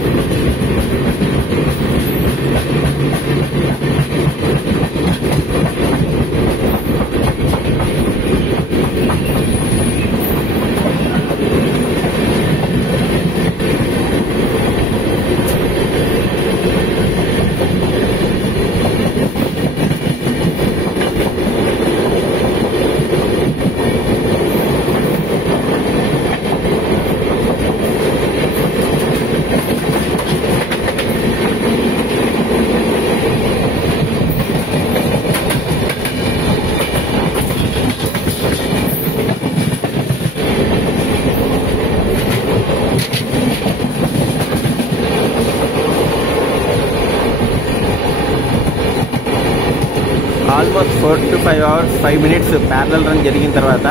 Almost 4 to 5 hours 5 minutes parallel run జరిగిన తర్వాత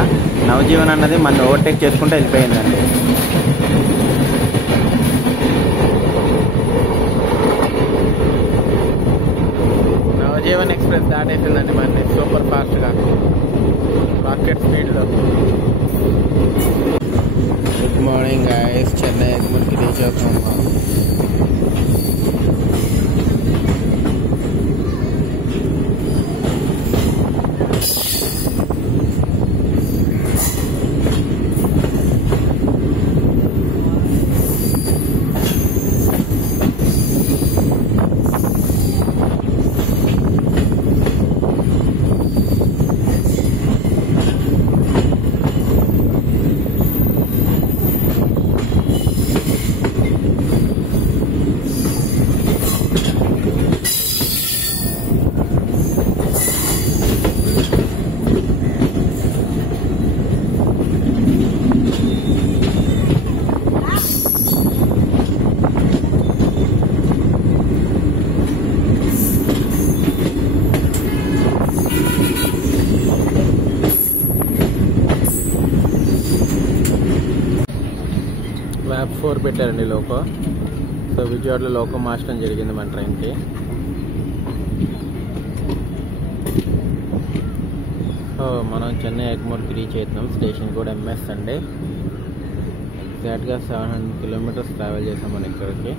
నవజీవన్ అన్నది మన ఓవర్టేక్ చేసుకుంటూ వెళ్ళిపోయిందండి. నవజీవన్ ఎక్స్ప్రెస్ దాటేసిందండి మన సూపర్ ఫాస్ట్గా, రాకెట్ స్పీడ్లో. గుడ్ మార్నింగ్ గాయస్, చెన్నై ఎగ్మోర్కి రీచ్ అవుతున్నాం. ల్యాబ్ 4 పెట్టారండి లోకో. సో విజయవాడలో లోకో మార్చడం జరిగింది మన ట్రైన్కి. సో మనం చెన్నై ఎగ్మోర్కి రీచ్ అవుతున్నాం. స్టేషన్ కూడా ఎంఎస్ అండి. ఎగ్జాక్ట్గా 700 kilometers ట్రావెల్ చేసాం మనం ఇక్కడికి.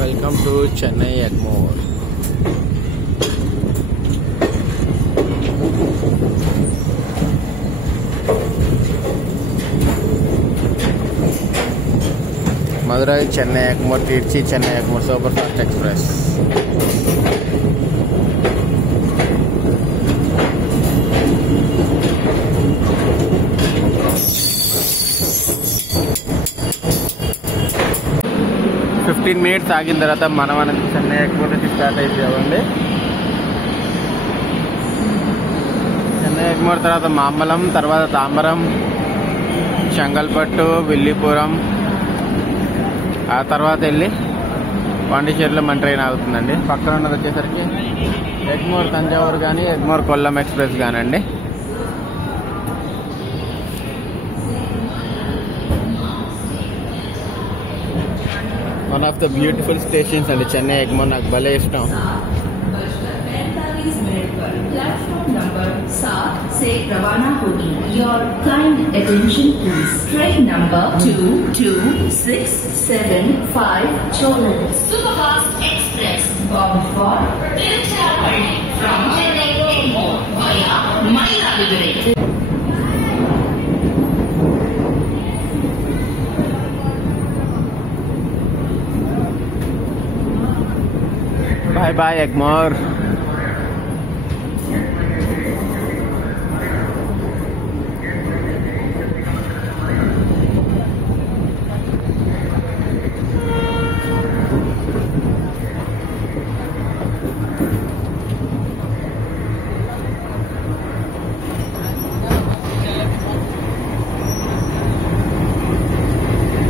Welcome to Chennai Egmore. Madurai Chennai Egmore, Tirchi Chennai Egmore Super Fast Express. 15 minutes ఆగిన తర్వాత మనం అనేది చెన్నై ఎగ్మోర్ నుంచి స్టార్ట్ అయిపోయామండి. చెన్నై ఎగ్మోర్ తర్వాత మామలం, తర్వాత తాంబరం, చెంగల్పట్టు, విల్లీపురం, ఆ తర్వాత వెళ్ళి పాండిచేరిలో మన ట్రైన్ ఆగుతుందండి. పక్కన ఉన్నది వచ్చేసరికి ఎగ్మోర్ తంజావూరు కానీ ఎగ్మోర్ కొల్లం ఎక్స్ప్రెస్ కానండి. One of the beautiful stations అండి చెన్నై ఎగ్మోర్. నాకు భలే ఇష్టం. प्लेटफॉर्म नंबर 7 से रवाना होगी. Your kind attention please. Train number 22675 Cholan Superfast Express bound for Tiruchirappalli from Chennai Egmore via Mayiladuguri. Bye bye Egmore.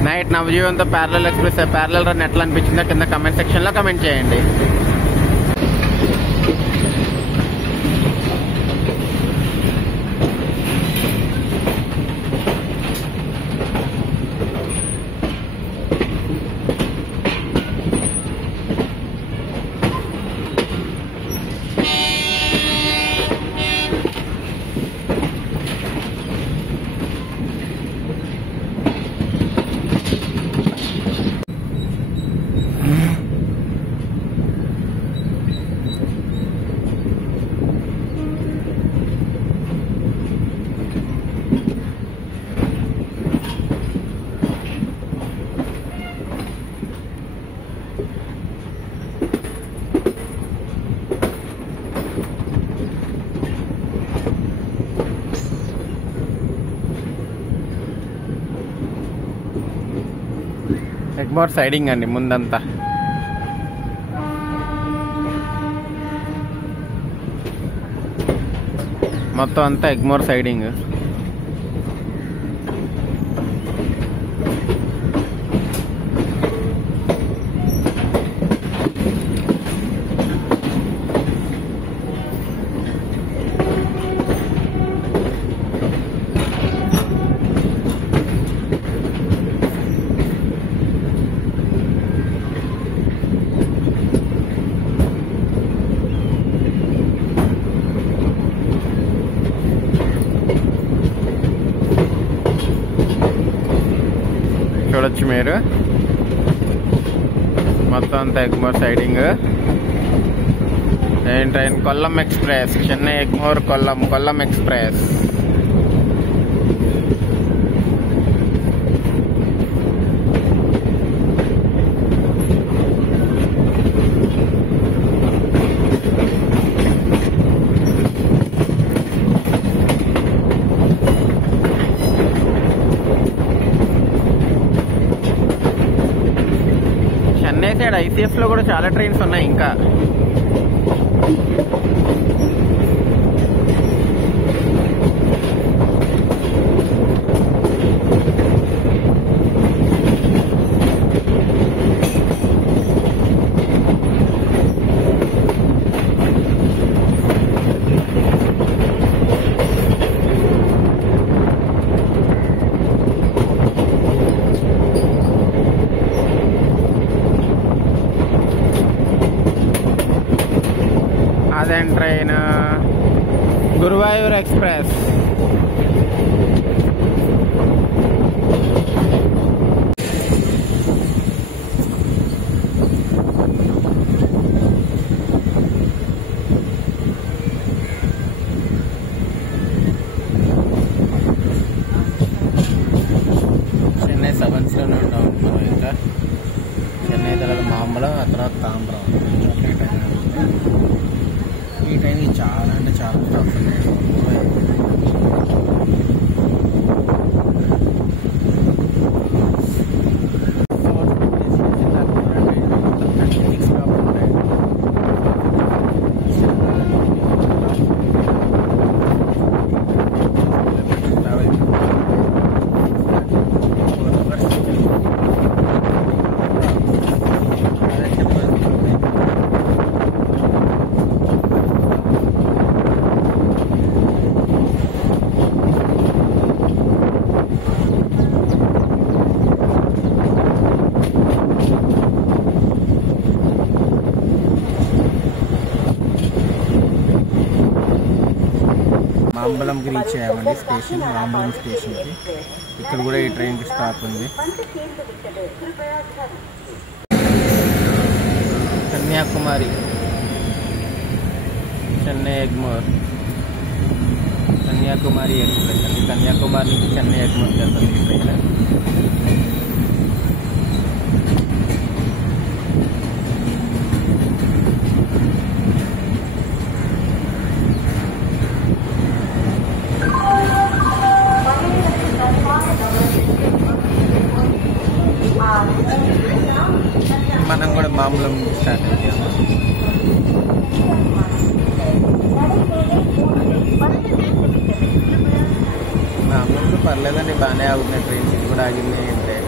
Night నవజీవంతో ప్యారలల్ ఎక్స్ప్రెస్ ప్యారలల్ రన్ ఎట్లా అనిపించిందో కింద కమెంట్ సెక్షన్ లో కమెంట్ చేయండి. ఎగ్మోర్ సైడింగ్ అండి ముందంతా. మొత్తం అంతా ఎగ్మోర్ సైడింగ్. చూడొచ్చు మీరు మొత్తం అంతా Egmore siding. Train Kollam express, Chennai Egmore Kollam express. Chennai side ICF లో కూడా చాలా ట్రైన్స్ ఉన్నాయి ఇంకా. అదే ట్రైన్ గురువాయూర్ ఎక్స్ప్రెస్. చెన్నై సెవెన్స్లోనే ఉంటాం మనం. ఇంకా చెన్నై తర్వాత మామూలు, ఆ తర్వాత తాంబరం. ఈ ట్రైన్ చాలా అంటే చాలా స్టాప్స్ ఉన్నాయి. మాంబలంకి రీచ్ అయ్యామండి స్టేషన్, మాంబలం స్టేషన్కి. ఇక్కడ కూడా ఈ ట్రైన్కి స్టాప్ ఉంది. కన్యాకుమారి, చెన్నై ఎగ్మోర్, కన్యాకుమారి ఎక్స్ప్రెస్ అండి. కన్యాకుమారి నుంచి చెన్నై ఎగ్మోర్కి వెళ్తుంది ఈ ట్రైన్. మనం కూడా మామూలు స్టార్ట్ అయ్యాము. మామూలు పర్లేదండి, బాగానే అవుతున్నాయి ట్రైన్స్. ఇది కూడా ఆగింది ట్రైన్.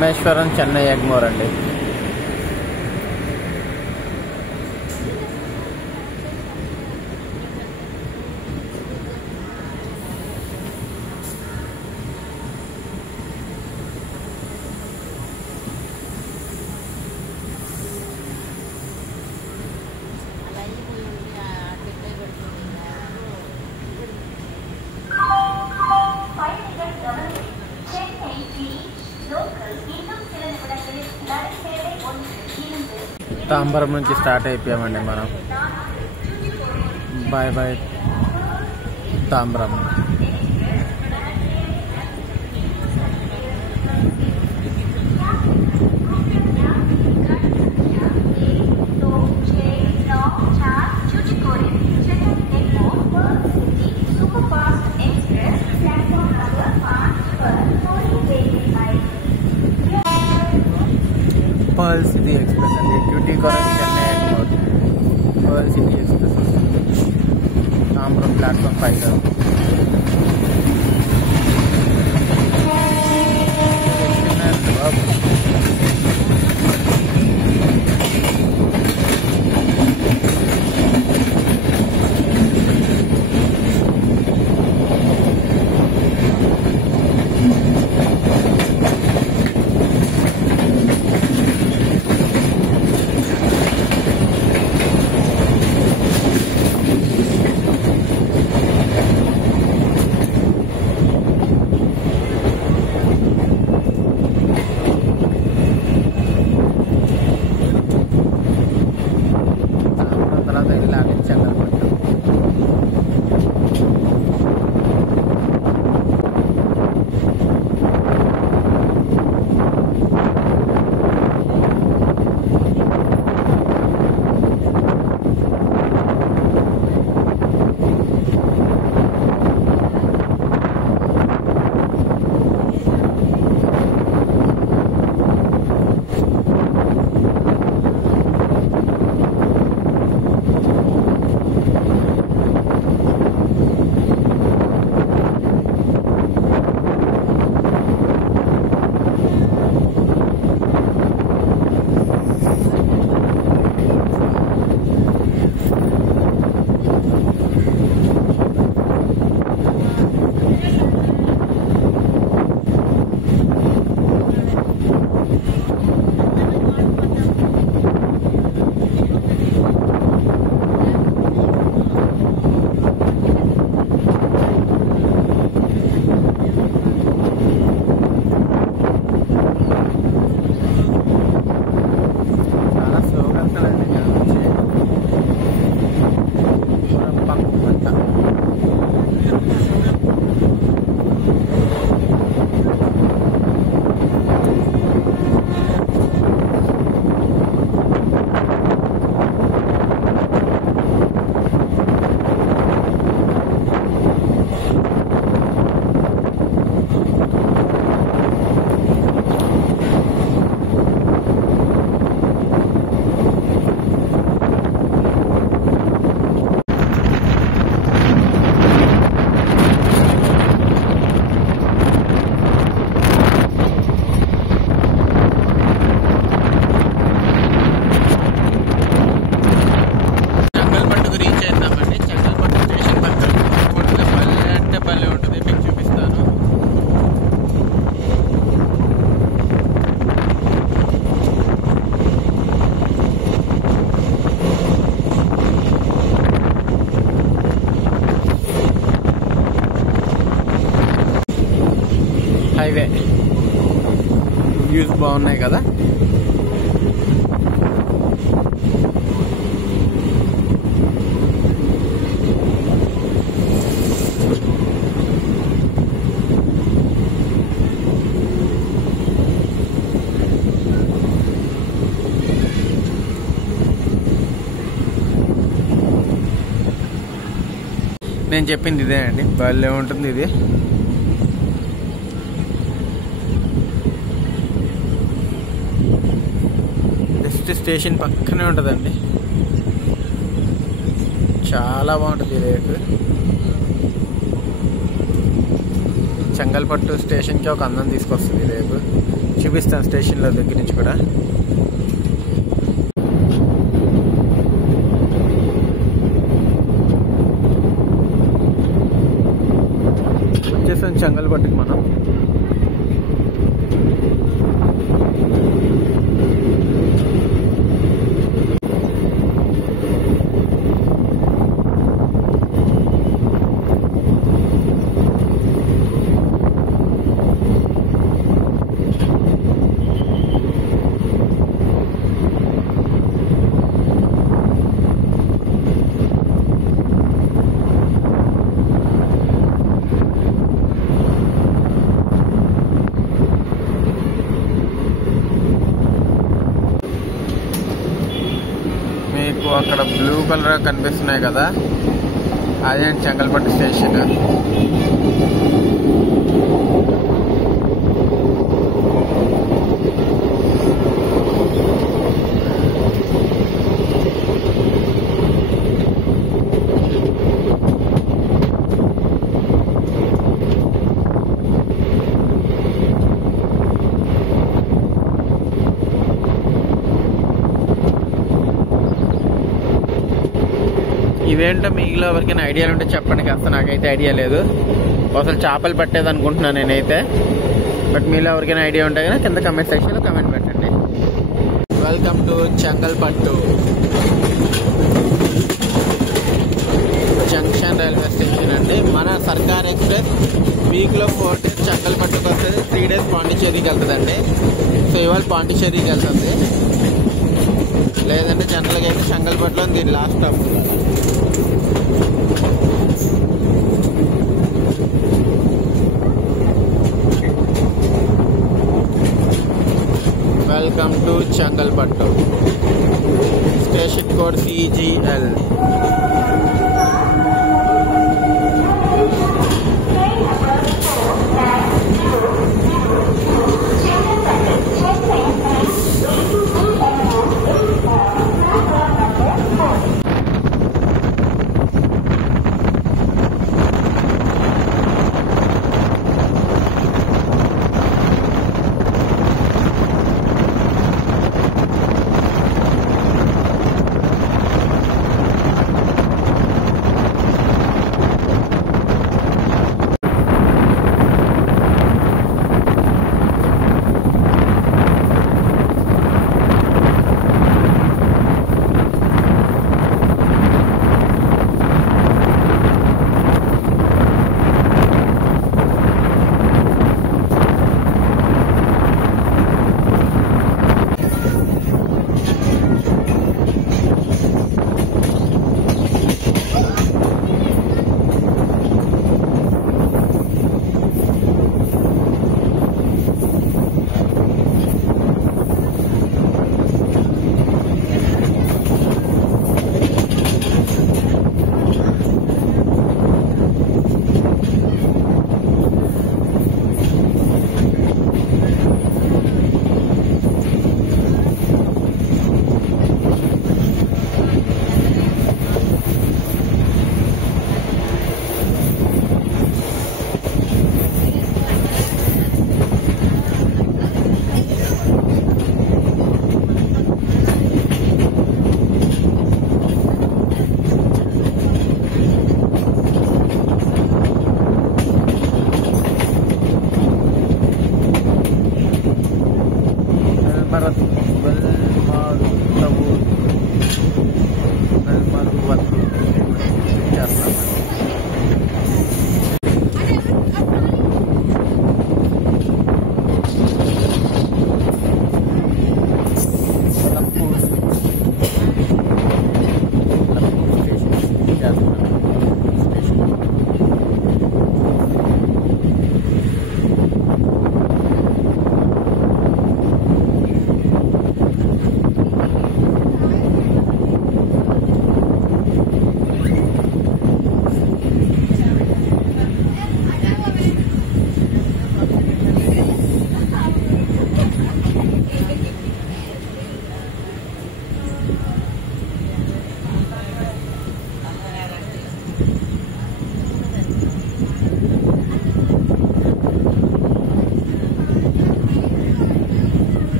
రామేశ్వరం చెన్నై ఎగ్మోర్ అండి. తాంబరం నుంచి స్టార్ట్ అయిపోయామండి మనం. Bye bye Tambaram. Pearl city express अंडी ड्यूटी कोरक Chennai airport pearl city express Tambaram platform 5 highway views బాగున్నాయి కదా. నేను చెప్పింది ఇదే అండి, భలే ఉంటుంది ఇది. జస్ట్ స్టేషన్ పక్కనే ఉంటుందండి, చాలా బాగుంటుంది ఈ రేటు. చెంగల్పట్టు స్టేషన్కి ఒక అందం తీసుకొస్తుంది రేపు. చూపిస్తాను స్టేషన్లో దగ్గర నుంచి కూడా. వచ్చేసాం చెంగల్పట్టుకి మనం. మీకు అక్కడ బ్లూ కలర్ కనిపిస్తున్నాయి కదా, అదే చెంగల్పట్టు స్టేషన్. ఇవేంటో మీలో ఎవరికైనా ఐడియాలు ఉంటే చెప్పండి కాస్త, నాకైతే ఐడియా లేదు. అసలు చేపలు పట్టేది అనుకుంటున్నాను నేనైతే. బట్ మీలో ఎవరికైనా ఐడియా ఉంటే కానీ కింద కమెంట్ సెక్షన్లో కమెంట్ పెట్టండి. Welcome to Chengalpattu junction railway station అండి. మన సర్కార్ ఎక్స్ప్రెస్ వీక్లో 4 days చెంగల్పట్టుకు వస్తుంది, 3 days పాండిచ్చేరికి వెళ్తుందండి. సో ఇవాళ పాండిచ్చేరికి వెళ్తుంది, లేదంటే జనరల్గా అయితే చెంగల్పట్టులో దీని last stop. Welcome to Chengalpattu. Station code CGL.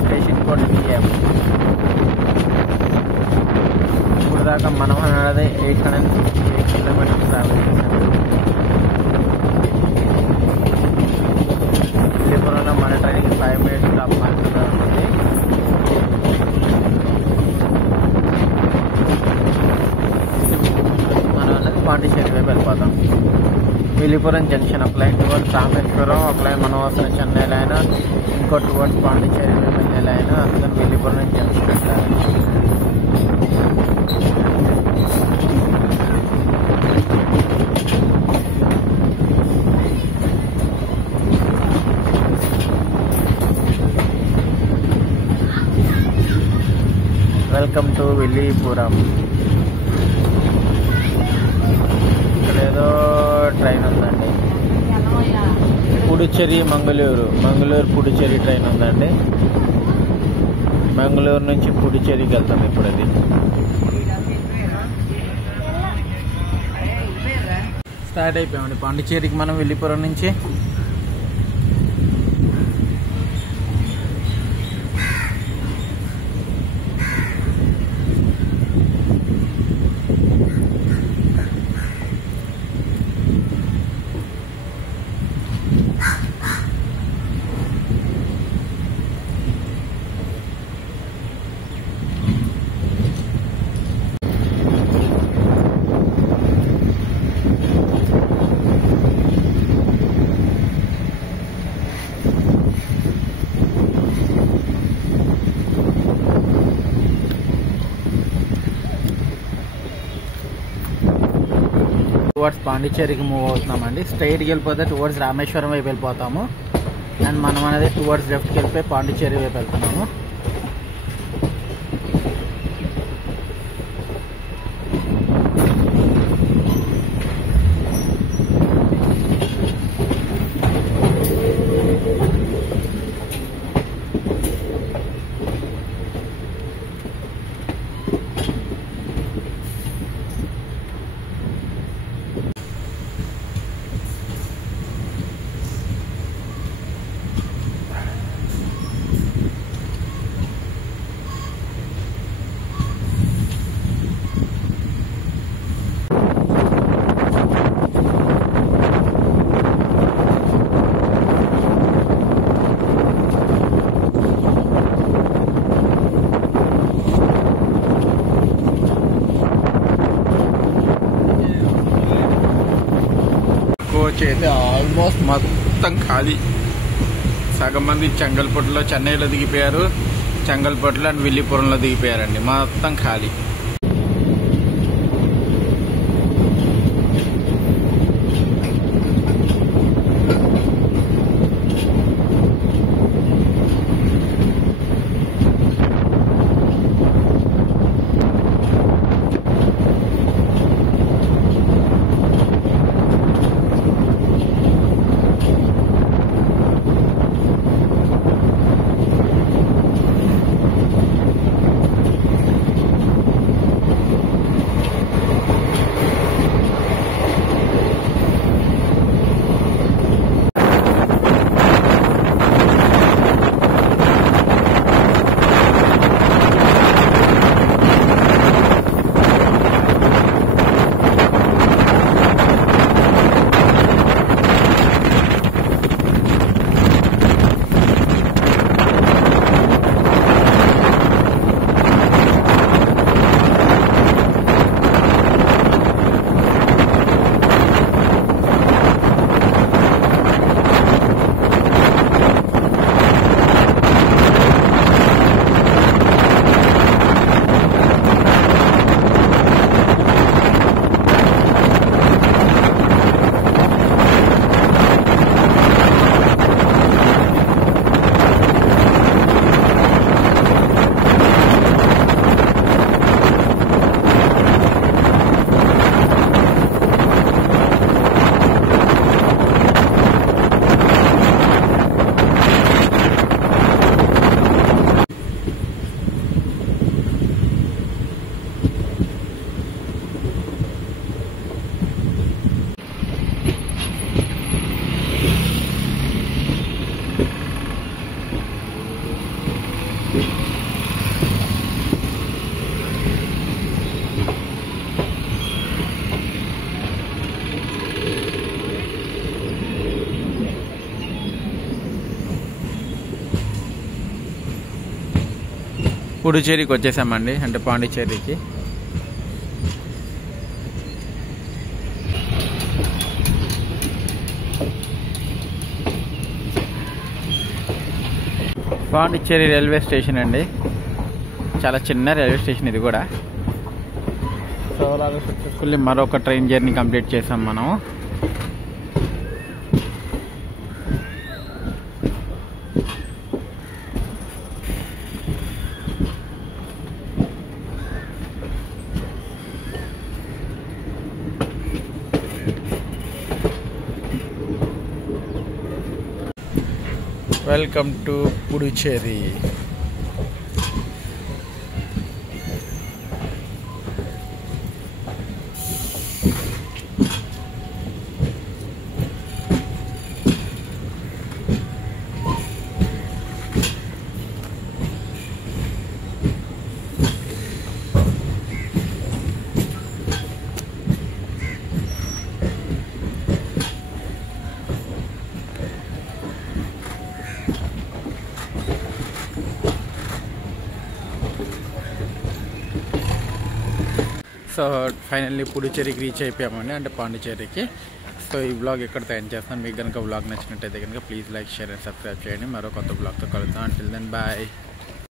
Station code PM. ఇప్పుడు దాకా మనం అనేది 858 కిలోమీటర్స్ ట్రావెల్ చేశాము. విల్లీపురంలో మన ట్రైన్కి 5 minutes స్టాప్ మాత్రమే ఉంటుంది. మనం అనేది పాండిచేరి వైపు వెళ్ళిపోతాం. విల్లీపురం జంక్షన్ ఒక లైన్ టువర్డ్స్ రామేశ్వరం, ఒక లైన్ మనవాసన చెన్నై లైన్, ఇంకో టువర్డ్స్ పాండిచేరి వెళ్ళే లైన్. అందుకని విల్లీపురం జంక్షన్ వెళ్ళాలి. Welcome to Villupuram. ఇక్కడ ఏదో ట్రైన్ ఉందండి, పుడుచేరి మంగళూరు పుడుచేరి ట్రైన్ ఉందండి. మంగళూరు నుంచి పుడుచేరికి వెళ్తాం ఇప్పుడు. అది స్టార్ట్ అయిపోయామండి పాండిచేరికి మనం విల్లీపురం నుంచి. Towards పాండిచేరికి move అవుతున్నామండి. స్ట్రైట్కి వెళ్ళిపోతే టువర్డ్స్ రామేశ్వరం వైపు వెళ్ళిపోతాము. అండ్ మనం అనేది టువర్డ్స్ లెఫ్ట్కి వెళ్ళిపోయి పాండిచేరి వైపు వెళ్తున్నాము. కోచ్ అయితే ఆల్మోస్ట్ మొత్తం ఖాళీ. సగం మంది చెంగల్పట్టులో చెన్నైలో దిగిపోయారు, చెంగల్పట్టులో అండ్ విల్లీపురంలో దిగిపోయారండి. మొత్తం ఖాళీ. పుడుచేరికి వచ్చేసామండి, అంటే పాండిచ్చేరికి. పాండిచ్చేరి రైల్వే స్టేషన్ అండి, చాలా చిన్న రైల్వే స్టేషన్ ఇది కూడా. సో అలాగే సక్సెస్ఫుల్లీ మరొక ట్రైన్ జర్నీ కంప్లీట్ చేసాం మనం. Welcome to Puducherry. So finally పుడుచేరికి రీచ్ అయిపోయామండి, అంటే పాండిచ్చేరికి. సో ఈ బ్లాగ్ ఎక్కడితో ఎండ్ చేస్తాను. మీకు కనుక బ్లాగ్ నచ్చినట్టయితే కనుక please like, share and subscribe చేయండి. మరో కొత్త బ్లాగ్తో కలుద్దాం. Until then bye.